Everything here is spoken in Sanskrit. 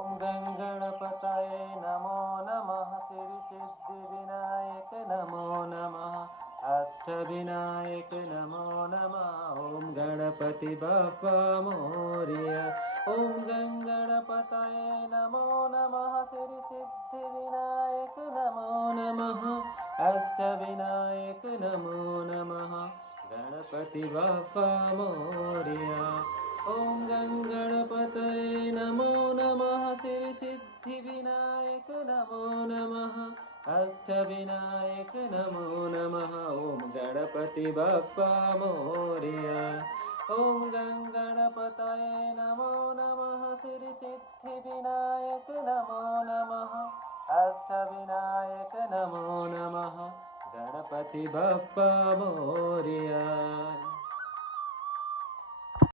ॐ गणपतये नमो नमः सिद्धिविनायक नमो नमः अष्टविनायक नमो नमः ॐ गणपति बप्पा मोरया ॐ गणपतये नमो नमः सिद्धिविनायक नमो नमः अष्टविनायक नमो नमः गणपति बप्पा मोरया ॐ गणपतये नमो नमः सिद्धिविनायक नमो नमः अष्टविनायक नमो नमः ॐ गणपति बप्पा मोरया ॐ गणपतये नमो नमः सिद्धिविनायक नमो नमः अष्टविनायक नमो नमः गणपति बप्पा मोरया।